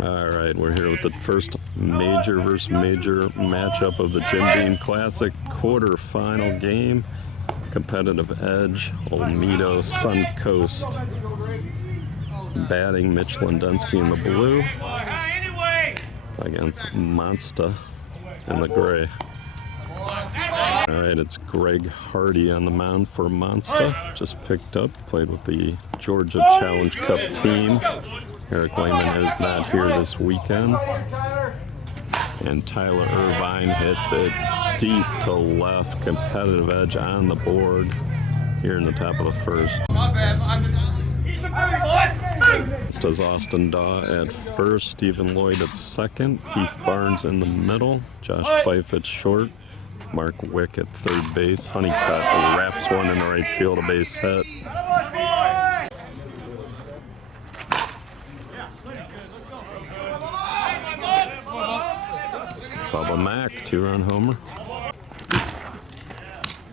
All right, we're here with the first major versus major matchup of the Jim Beam Classic quarterfinal game. Competitive edge, Olmito, Suncoast. Batting, Mitch Lendensky in the blue against Monsta in the gray. All right, it's Greg Hardy on the mound for Monsta. Just picked up, played with the Georgia Challenge Cup team. Eric Lehman is not here this weekend. And Tyler Irvine hits it deep to left. Competitive edge on the board here in the top of the first. This does Austin Daw at first, Stephen Lloyd at second, Heath Barnes in the middle, Josh Fife at short, Mark Wick at third base, Honeycutt wraps one in the right field, a base hit. Bubba Mack, 2-run homer.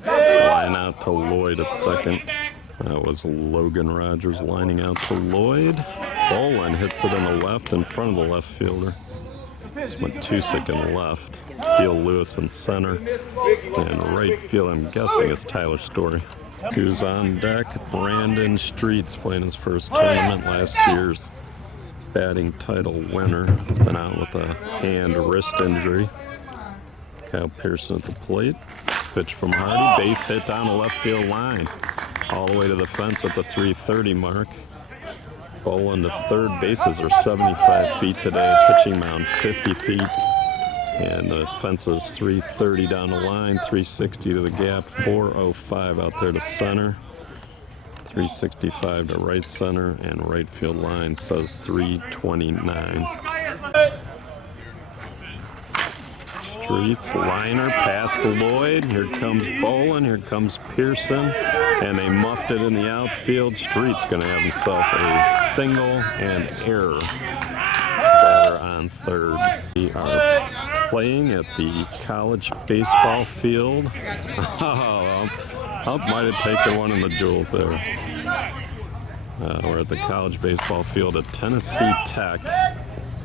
Line out to Lloyd at second. That was Logan Rogers lining out to Lloyd. Bolin hits it in the left in front of the left fielder. This went Tusick in left. Steele Lewis in center. And right field, I'm guessing, is Tyler Story. Who's on deck? Brandon Streets, playing his first tournament, last year's batting title winner. He's been out with a hand wrist injury. Kyle Pearson at the plate. Pitch from Hardy, base hit down the left field line. All the way to the fence at the 330 mark. Bolin, the third bases are 75 feet today. Pitching mound 50 feet. And the fence is 330 down the line, 360 to the gap, 405 out there to center. 365 to right center, and right field line says 329. Streets, liner, past Lloyd. Here comes Bolin, here comes Pearson, and they muffed it in the outfield. Streets going to have himself a single and error. Batter on third. We are playing at the college baseball field. Oh, might have taken one in the jewels there. We're at the college baseball field at Tennessee Tech.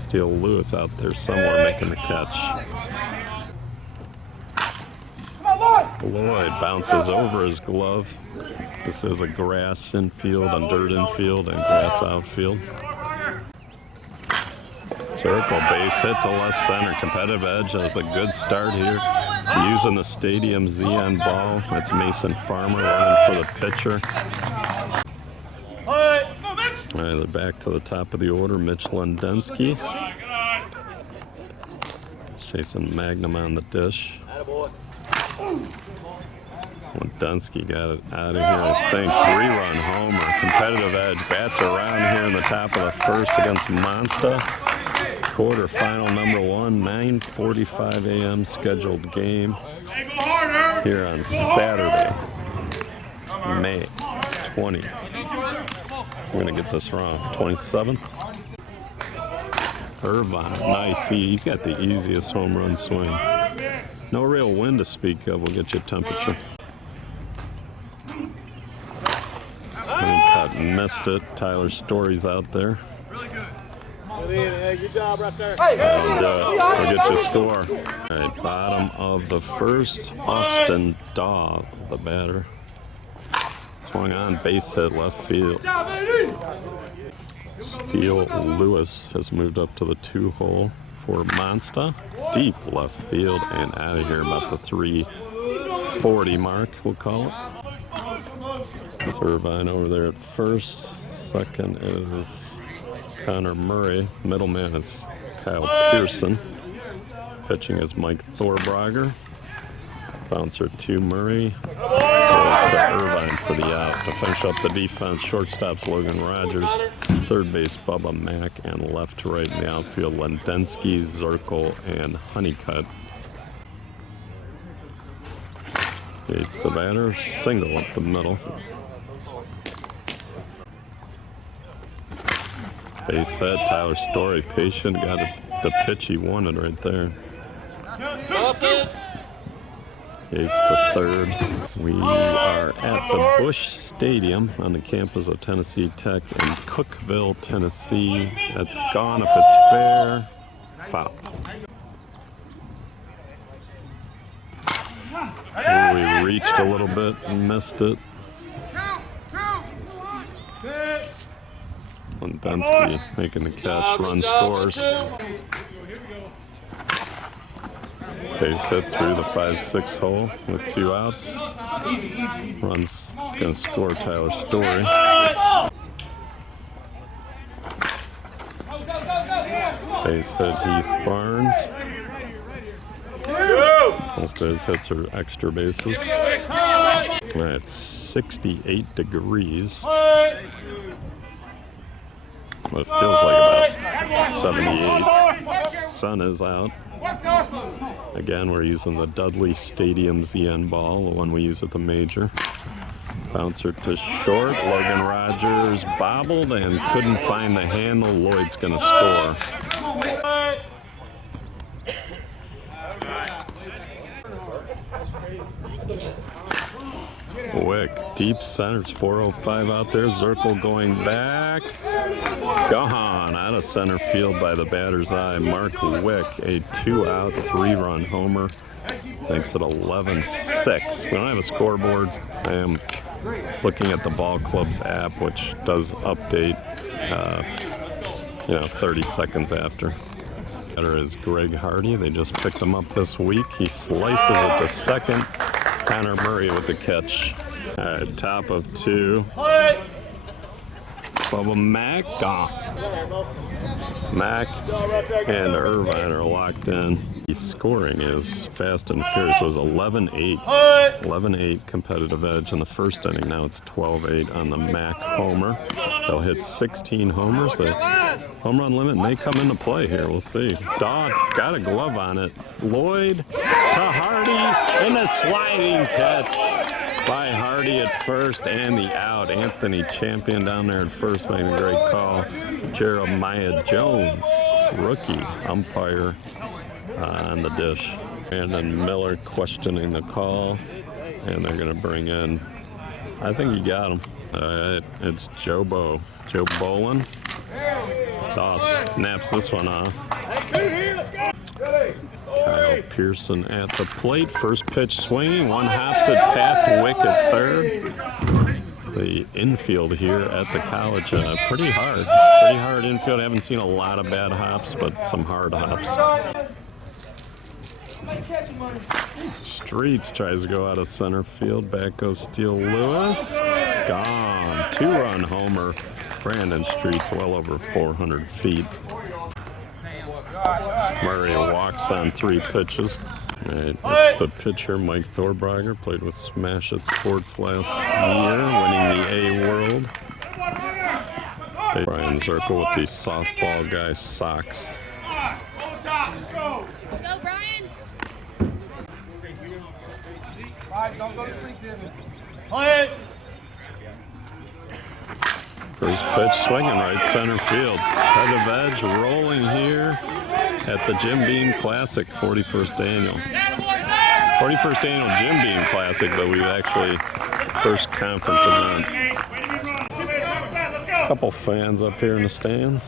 Steele Lewis out there somewhere making the catch. Lloyd bounces over his glove. This is a grass infield and dirt infield and grass outfield. Circle, base hit to left center. Competitive edge has a good start here. Using the Stadium ZN ball. That's Mason Farmer running for the pitcher. All right, they're back to the top of the order. Mitch Lendensky. It's Jason Magnum on the dish. Lendensky got it out of here, I think. 3-run homer. Competitive edge. Bats around here in the top of the first against Monsta. Quarterfinal number 1, 9:45 a.m. scheduled game here on Saturday, May 20. I'm going to get this wrong. 27th. Irvine, nice. He's got the easiest home run swing. No real wind to speak of will get you temperature. Honeycutt missed it. Tyler Story's out there. Good job right there. We'll get you a score. All right, bottom of the first, Austin Daw, the batter. Swung on, base hit left field. Steele Lewis has moved up to the 2-hole for Monsta. Deep left field and out of here about the 340 mark, we'll call it. That's Irvine over there at first. Second is Connor Murray. Middleman is Kyle Pearson. Pitching is Mike Thorbrager. Bouncer to Murray. Goes to Irvine for the out. To finish up the defense, shortstop's Logan Rogers. Third base, Bubba Mack. And left to right in the outfield, Lendensky, Zirkle, and Honeycutt. It's the batter. Single up the middle. Base hit, Tyler Story, patient, got the pitch he wanted right there. Yates to third. We are at the Busch Stadium on the campus of Tennessee Tech in Cookeville, Tennessee. That's gone if it's fair. Foul. Ooh, we reached a little bit and missed it. Lundensky making the catch, run scores. Base hit through the 5-6 hole with 2 outs. Run's gonna score Tyler Story. Base hit Heath Barnes. Most of his hits are extra bases. It's 68 degrees. Well, it feels like about 78. Sun is out. Again, we're using the Dudley Stadium ZN ball, the one we use at the major. Bouncer to short. Logan Rogers bobbled and couldn't find the handle. Lloyd's going to score. Wick, deep center. It's 405 out there. Zirkle going back. Gone out of center field by the batter's eye. Mark Wick, a 2-out, 3-run homer. Makes it 11-6. We don't have a scoreboard. I am looking at the ball club's app, which does update, 30 seconds after. Batter is Greg Hardy. They just picked him up this week. He slices it to second. Connor Murray with the catch. All right, top of 2. Bubba Mack gone. Mack and Irvine are locked in. The scoring is fast and furious. It was 11-8. 11-8 competitive edge in the first inning. Now it's 12-8 on the Mack homer. They'll hit 16 homers. The home run limit may come into play here. We'll see. Dog got a glove on it. Lloyd to Hardy and a sliding catch by Hardy at first and the out. Anthony Champion down there at first making a great call. Jeremiah Jones, rookie umpire on the dish. Brandon Miller questioning the call, and they're going to bring in, I think he got him. All right, it's Joe Bolin. Doss snaps this one off. Kyle Pearson at the plate. First pitch swinging. One hops it past Wick at third. The infield here at the college, pretty hard infield. I haven't seen a lot of bad hops, but some hard hops. Streets tries to go out of center field. Back goes Steele Lewis. Gone. 2-run homer. Brandon Streets well over 400 feet. Murray walks on 3 pitches. Right, it's the pitcher, Mike Thorbrager, played with Smash It Sports last year, winning the A World. Brian Zirkle with the softball guy socks. Go, Brian! Don't go to sleep, play it! First pitch swinging right center field. Competitive edge rolling here at the Jim Beam Classic, 41st annual. 41st annual Jim Beam Classic, but we've actually first conference event. A couple fans up here in the stands.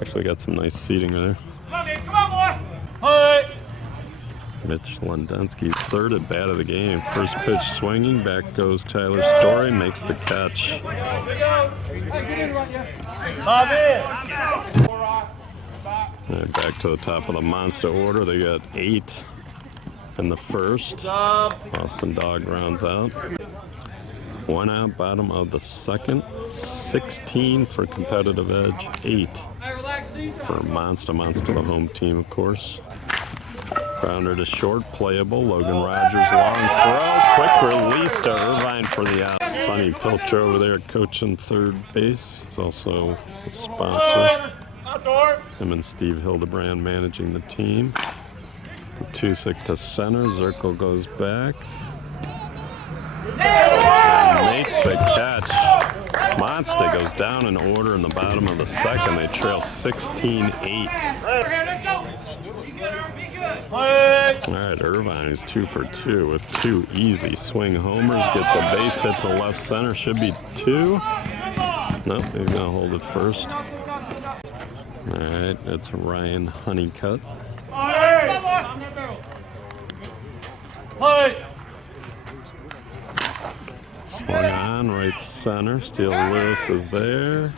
Actually got some nice seating there. Mitch Lundensky's third at bat of the game. First pitch swinging, back goes Tyler Story, makes the catch. And back to the top of the Monsta order. They got 8 in the first. Austin Dog rounds out. 1 out, bottom of the second. 16 for competitive edge. 8 for Monsta. Monsta, the home team, of course. Grounder to short, playable. Logan Rogers, long throw. Quick release to Irvine for the out. Sonny Pilcher over there coaching third base. He's also a sponsor. Him and Steve Hildebrand managing the team. Tusick to center. Zirkle goes back. And makes the catch. Monsta goes down in order in the bottom of the second. They trail 16-8. All right, Irvine is 2 for 2 with 2 easy swing homers. Gets a base hit to left center. Should be 2. Nope, he's gonna hold it first. All right, it's Ryan Honeycutt. Swung on, right center. Steele Lewis is there.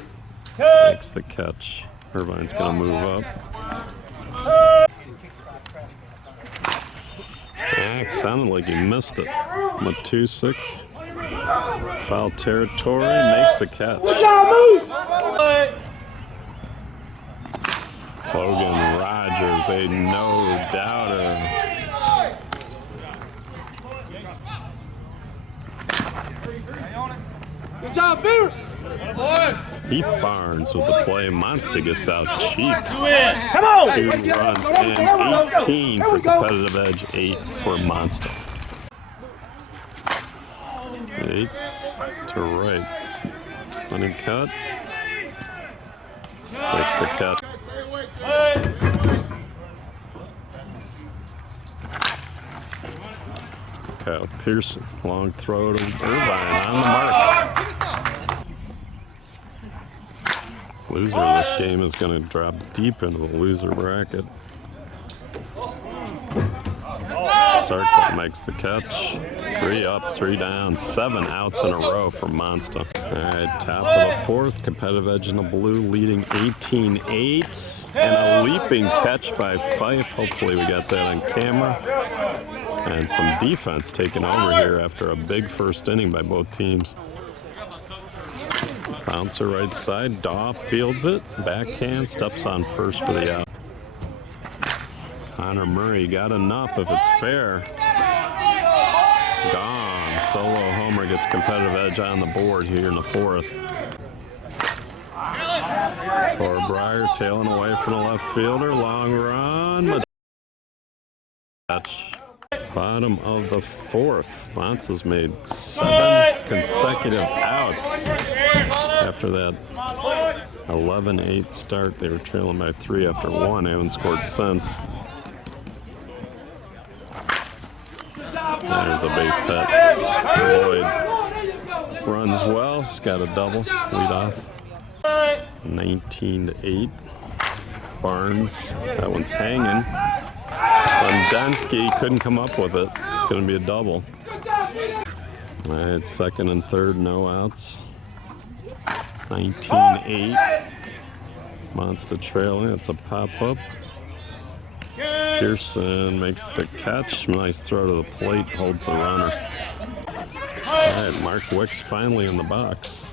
Makes the catch. Irvine's gonna move up. Sounded like he missed it. Matusik. Foul territory, makes the catch. Good job, Moose! Logan Rogers, a no-doubter. Good job, Beaver! Heath Barnes with the play. Monsta gets out cheap. Come on! 2 runs and 18 for competitive edge, 8 for Monsta. Yates to right. Honeycutt makes the catch. Kyle Pearson, long throw to Irvine on the mark. Loser of this game is going to drop deep into the loser bracket. Circle makes the catch. 3 up, 3 down, 7 outs in a row for Monsta. All right, top of the 4th, competitive edge in the blue, leading 18-8, and a leaping catch by Fife. Hopefully we got that on camera. And some defense taken over here after a big first inning by both teams. Bouncer right side, Daw fields it, backhand, steps on first for the out. Connor Murray got enough if it's fair. Gone. Solo homer gets competitive edge on the board here in the 4th. Breyer tailing away from the left fielder. Long run. Catch. Bottom of the 4th. Monsta's made 7 consecutive outs. After that 11-8 start, they were trailing by 3 after 1. They haven't scored since. There's a base hit. Lloyd runs well. He's got a double. Lead off. 19-8. Barnes. That one's hanging. Condensed couldn't come up with it. It's going to be a double. All right, 2nd and 3rd, no outs. 19-8. Monsta trailing. It's a pop-up. Pearson makes the catch. Nice throw to the plate. Holds the runner. All right, Mark Wicks finally in the box.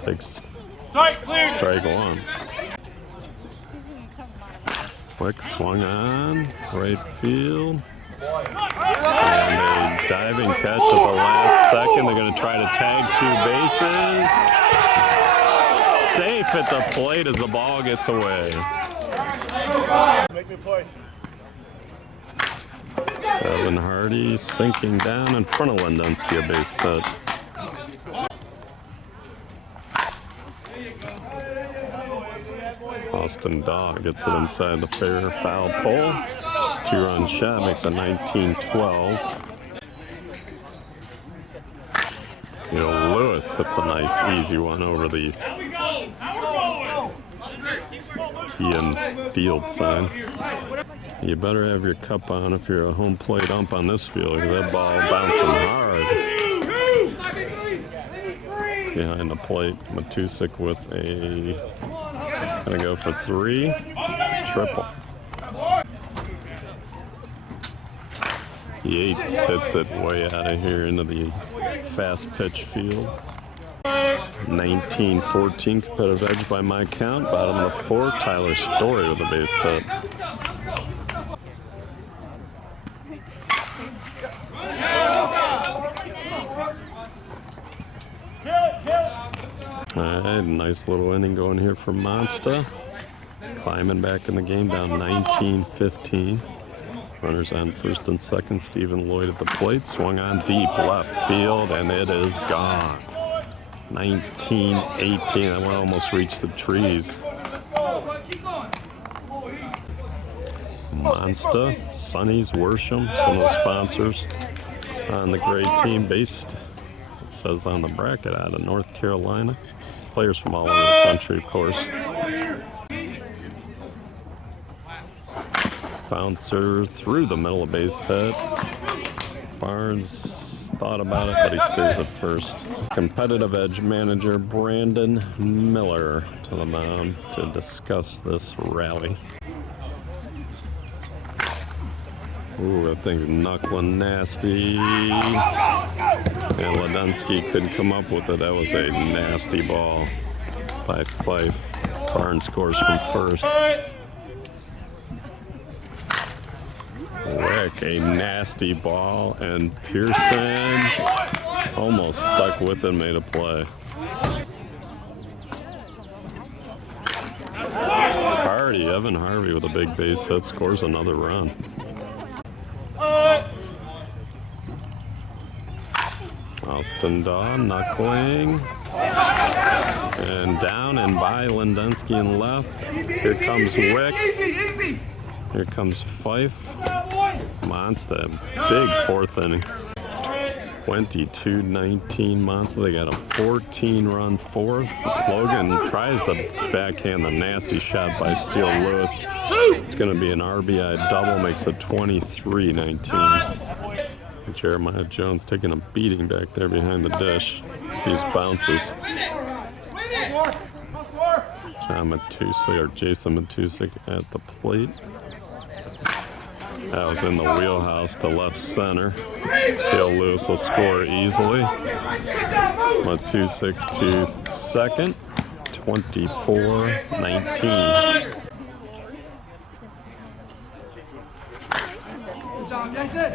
Takes strike 1. Wicks swung on. Right field. And a diving catch at the last second. They're going to try to tag 2 bases. Safe at the plate as the ball gets away. Make me play. Evan Hardy sinking down in front of Lendensky, a base hit. Austin Daw gets it inside the fair foul pole. 2-run shot makes a 19-12. Lewis hits a nice easy one over the key and field sign. You better have your cup on if you're a home plate ump on this field, because that ball bouncing hard. Behind the plate, Matusik with a, gonna go for 3, triple. Yates hits it way out of here into the fast pitch field. 19-14 competitive edge by my count. Bottom of the 4th, Tyler Story with a base hit. All right, nice little inning going here for Monsta. Climbing back in the game, down 19-15. Runners on 1st and 2nd. Stephen Lloyd at the plate. Swung on deep left field, and it is gone. 19-18. That one almost reached the trees. Monsta, Sonny's, Worsham, some of the sponsors on the gray team based, it says on the bracket, out of North Carolina. Players from all over the country, of course. Bouncer through the middle of base hit. Barnes thought about it, but he stays at first. Competitive edge manager Brandon Miller to the mound to discuss this rally. Ooh, that thing's knuckling nasty. And Ledensky couldn't come up with it. That was a nasty ball by Fife. Barnes scores from first. Rick, a nasty ball, and Pearson almost stuck with it, made a play. Hardy, Evan Harvey with a big base hit, scores another run. Austin Daw knuckling. And down and by Lendensky and left. Here comes Wick. Here comes Fife. Monsta, big fourth inning. 22-19 Monsta. They got a 14-run fourth. Logan tries to backhand the nasty shot by Steele Lewis. It's going to be an RBI double, makes it 23-19. Jeremiah Jones taking a beating back there behind the dish. These bounces. Jason Matusik at the plate. That was in the wheelhouse to left center. Steele Lewis will score easily. Matusik to second. 24-19. Good job, Jason.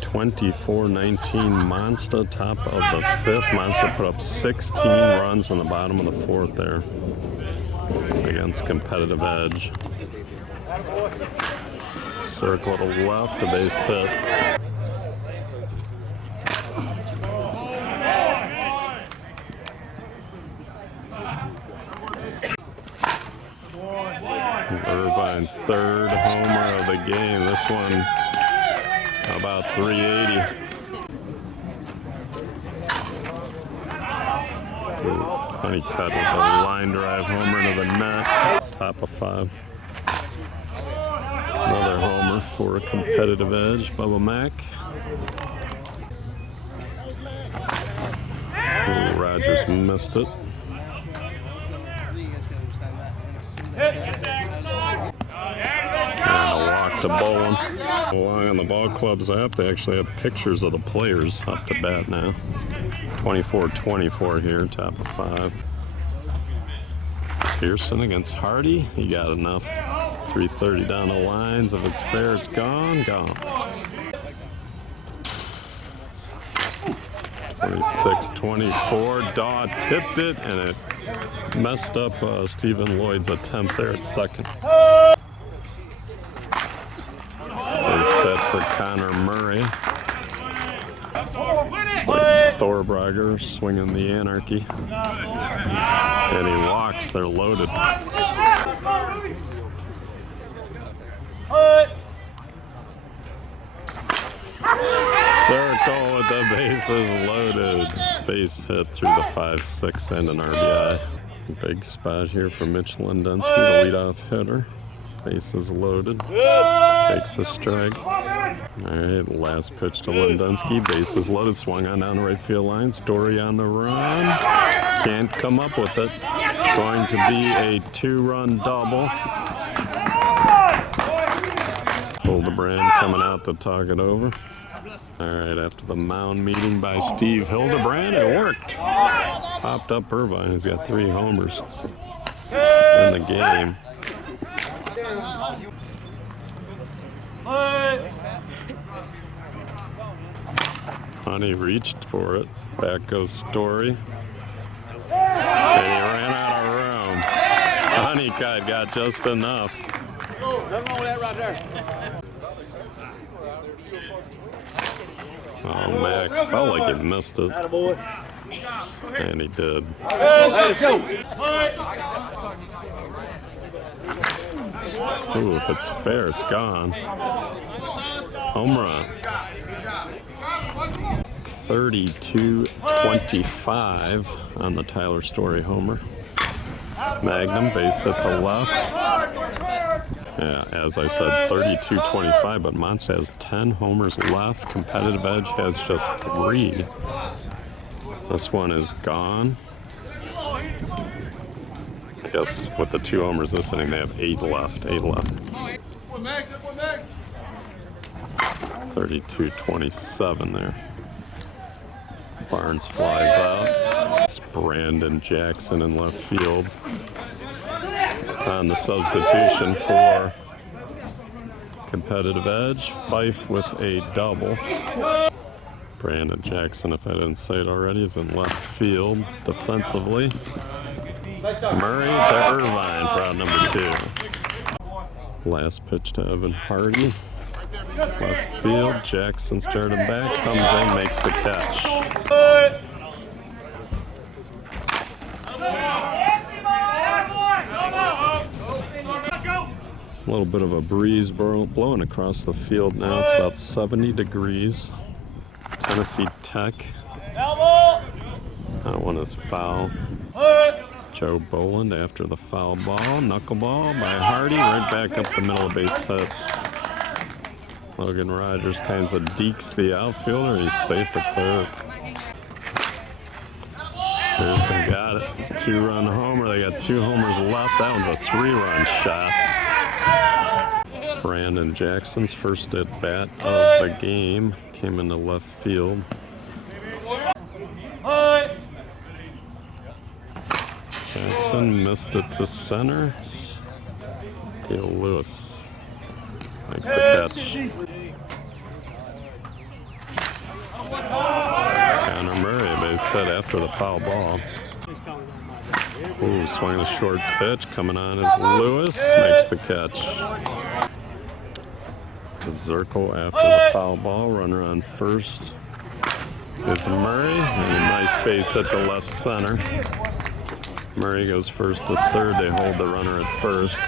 24-19 Monsta, top of the fifth. Monsta put up 16 runs in the bottom of the fourth there against Competitive Edge. Circle to left, a base hit. Irvine's third homer of the game. This one about 380. Honeycutt with a line drive homer into the net. Top of five. Another homer for a Competitive Edge. Bubba Mack. Ooh, Rogers missed it. And a walk to Bowen. Along on the ball club's app, they actually have pictures of the players up to bat now. 24-24 here, top of five. Pearson against Hardy. He got enough. 330 down the lines. If it's fair, it's gone. 26-24. Daw tipped it, and it messed up Stephen Lloyd's attempt there at second. Base hit for Connor Murray. Like Thorberger swinging the anarchy. And he walks. They're loaded. Circle with the bases loaded. Base hit through the 5-6 and an RBI. Big spot here for Mitch Lendensky, the leadoff hitter. Bases loaded. Takes the strike. All right, last pitch to Lendensky. Bases loaded. Swung on down the right field line. Story on the run. Can't come up with it. It's going to be a 2-run double. Hildebrand coming out to talk it over. All right, after the mound meeting by Steve Hildebrand, it worked. Popped up Irvine. He's got 3 homers in the game. Honey reached for it. Back goes Story. And he ran out of room. Honeycutt got just enough. Nothing wrong with that right there. Oh, Mac felt like he missed it. Attaboy. And he did. Let's go. Ooh, if it's fair, it's gone. Home run. 32-25 on the Tyler Story homer. Magnum, base hit the left. Yeah, as I said, 32-25, but Monsta has 10 homers left. Competitive Edge has just 3. This one is gone. I guess with the 2 homers this inning, they have 8 left. 8 left. 32-27 there. Barnes flies out. It's Brandon Jackson in left field on the substitution for Competitive Edge. Fife with a double. Brandon Jackson, if I didn't say it already, is in left field defensively. Murray to Irvine for out number 2. Last pitch to Evan Hardy. Left field, Jackson starting back, comes in, makes the catch. A little bit of a breeze blowing across the field now. It's about 70 degrees. Tennessee Tech. That one is foul. Joe Boland after the foul ball. Knuckleball by Hardy, right back up the middle of base hit. Logan Rogers kinds of dekes the outfielder. He's safe at third. Pearson got it. 2-run homer. They got 2 homers left. That one's a 3-run shot. Brandon Jackson's first at bat of the game came into left field. Jackson missed it to center. Theo Lewis makes the catch. Connor Murray, base hit after the foul ball. Ooh, swinging a short pitch. Coming on is Lewis, makes the catch. Zirkle after the foul ball. Runner on first is Murray. And a nice base hit to left center. Murray goes first to third. They hold the runner at first.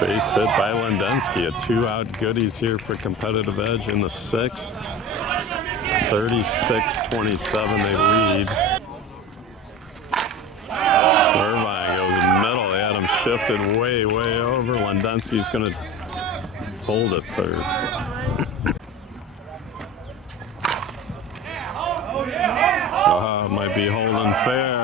Base hit by Lendensky. A 2-out goodies here for Competitive Edge in the 6th. 36-27 they lead. Irvine goes middle. They had him shifted way over. Lendensky's going to hold at third. Might be holding fair.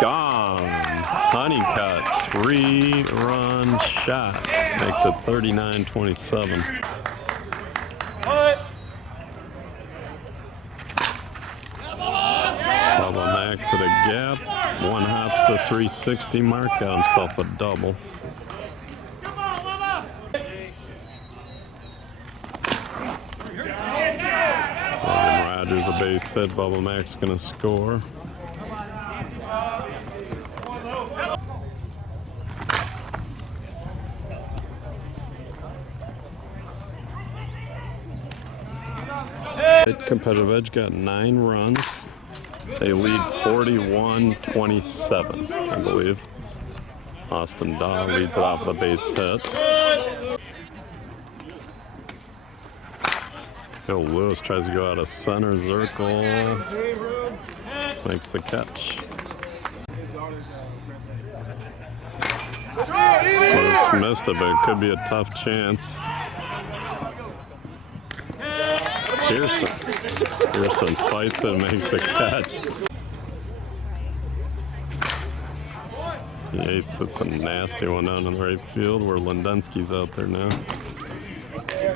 Gone. Honeycutt. 3-run shot. Makes it 39-27. Bubba Mack to the gap. One hops the 360 mark. Got himself a double. Rogers a base hit. Bubba Mack's gonna score. Competitive Edge got 9 runs. They lead 41-27, I believe. Austin Dahl leads it off the base hit. Bill Lewis tries to go out of center. Zirkle makes the catch. Lewis missed it, but it could be a tough chance. Pearson fights it and makes the catch. Yates hits a nasty one down in the right field where Lendensky's out there now.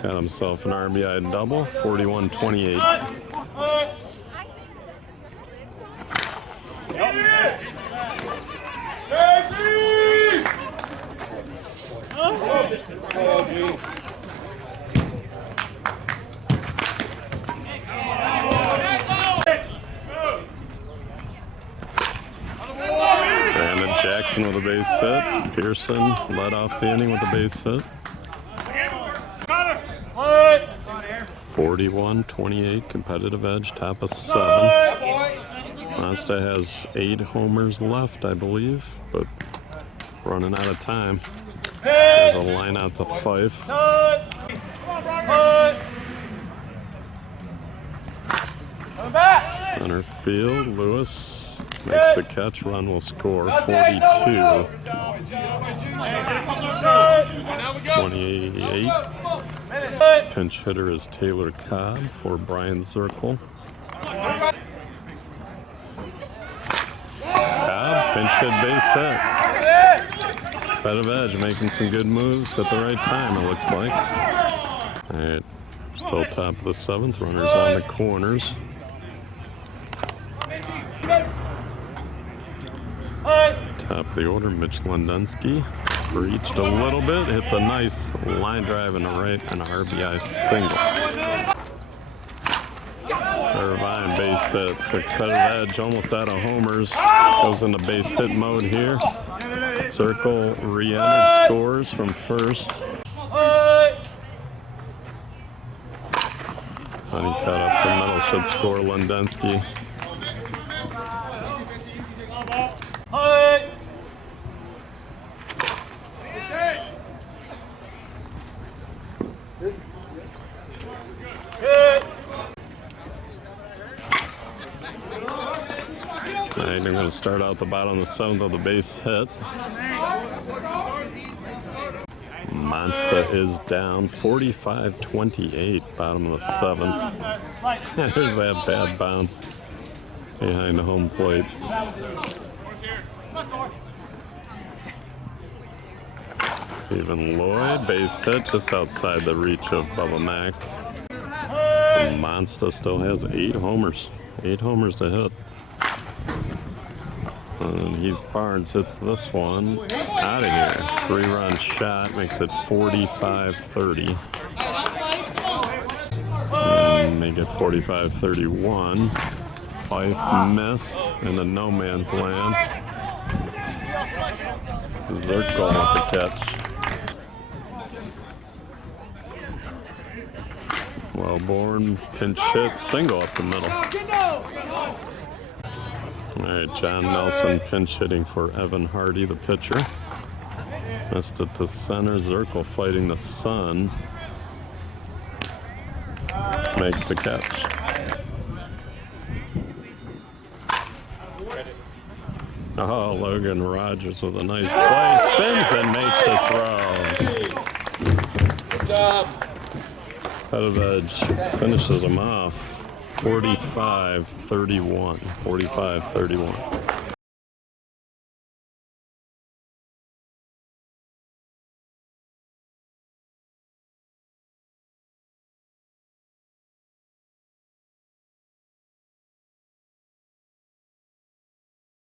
Got himself an RBI double, 41-28. Brandon Jackson with a base hit. Pearson led off the inning with a base hit. 41-28, competitive edge, top of 7. Monsta has 8 homers left, I believe, but running out of time. There's a line out to Fife. Center field, Lewis makes the catch, run will score. 42-28. Pinch hitter is Taylor Cobb for Brian Zirkle. Cobb, pinch hit, base hit. Competitive edge, making some good moves at the right time, it looks like. All right, still top of the 7th, runners on the corners. Top of the order, Mitch Lundensky. Reached a little bit, hits a nice line drive in the right and an RBI single. Irvine base hit, so competitive edge, almost out of homers. Goes into base hit mode here. Circle re-entered, scores from first. Sonny cut up the middle, should score Lundensky. Alright, I'm going to start out the bottom of the 7th of the base hit. Monsta is down 45-28, bottom of the 7th. There's that bad bounce behind the home plate. Stephen Lloyd, base hit just outside the reach of Bubba Mack. And Monsta still has 8 homers. 8 homers to hit. And Heath Barnes hits this one out of here. 3-run shot, makes it 45-30. Make it 45-31. Fife missed in the no man's land. Zirkle with the catch. Wellborn pinch hit, single up the middle. All right, John Nelson pinch hitting for Evan Hardy, the pitcher. Missed it to center. Zirkle fighting the sun. Makes the catch. Oh, Logan Rogers with a nice play. Spins and makes the throw. Good job. Competitive edge finishes him off. 45-31. 45-31.